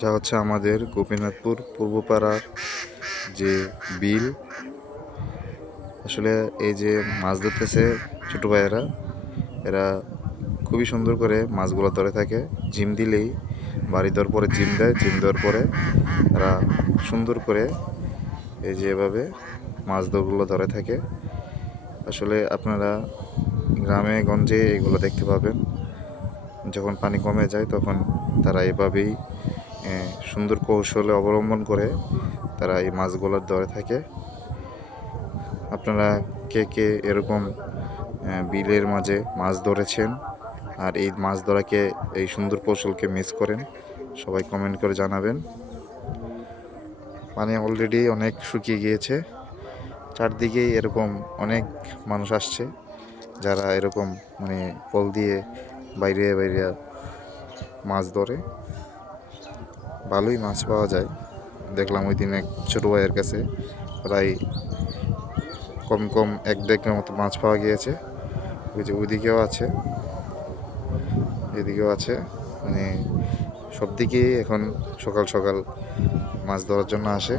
এটা হচ্ছে আমাদের গোপীনাথপুর পূর্বপাড়ার যে বিল। আসলে এই যে মাছ ধরতেছে ছোট ভাইয়েরা, এরা খুবই সুন্দর করে মাছগুলো ধরে থাকে। জিম দিলেই বাড়ি দেওয়ার পরে জিম দেয়, জিম দেওয়ার পরে এরা সুন্দর করে এই যে এভাবে মাছগুলো ধরে থাকে। আসলে আপনারা গ্রামে গঞ্জে এগুলো দেখতে পাবেন। যখন পানি কমে যায় তখন তারা এভাবেই সুন্দর কৌশলে অবলম্বন করে তারা এই মাছগুলো ধরে থাকে। আপনারা কে কে এরকম বিলের মাঝে মাছ ধরেছেন আর এই মাছ ধরাকে, এই সুন্দর কৌশলকে মিস করেন, সবাই কমেন্ট করে জানাবেন। পানি অলরেডি অনেক শুকিয়ে গিয়েছে, চারদিকেই এরকম অনেক মানুষ আসছে যারা এরকম পল দিয়ে বাইরে বাইরে মাছ ধরে। ভালোই মাছ পাওয়া যায়। দেখলাম ওই দিন এক ছোটো ভাইয়ের কাছে প্রায় কম কম 1-1.5 মতো মাছ পাওয়া গিয়েছে। ওই যে ওইদিকেও আছে, এদিকেও আছে। সব দিকেই এখন সকাল সকাল মাছ ধরার জন্য আসে।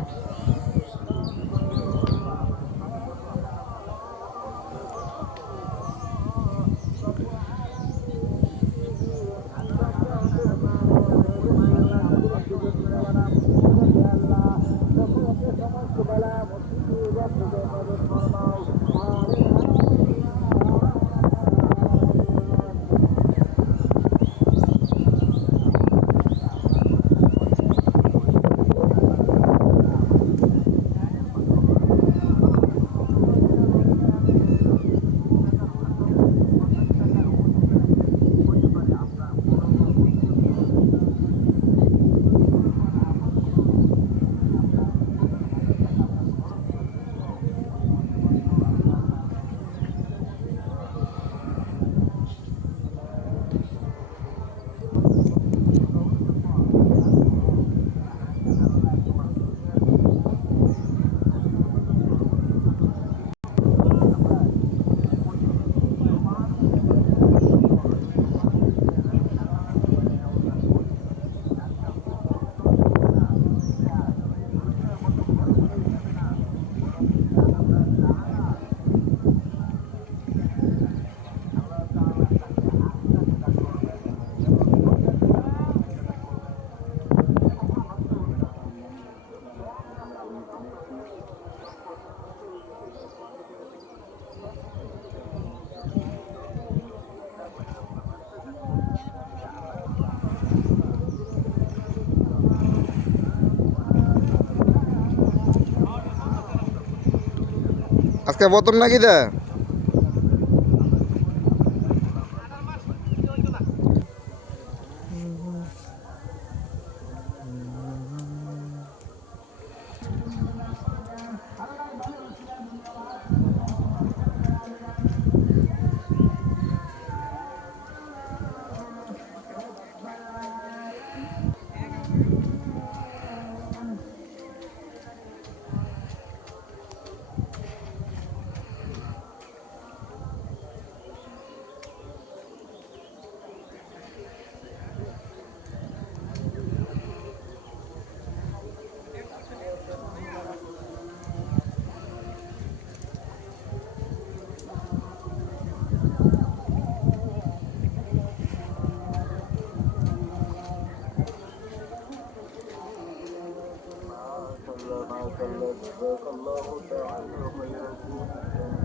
আজকে প্রথম নাকি দা? ما شاء الله جزاك الله تعالى خيرا.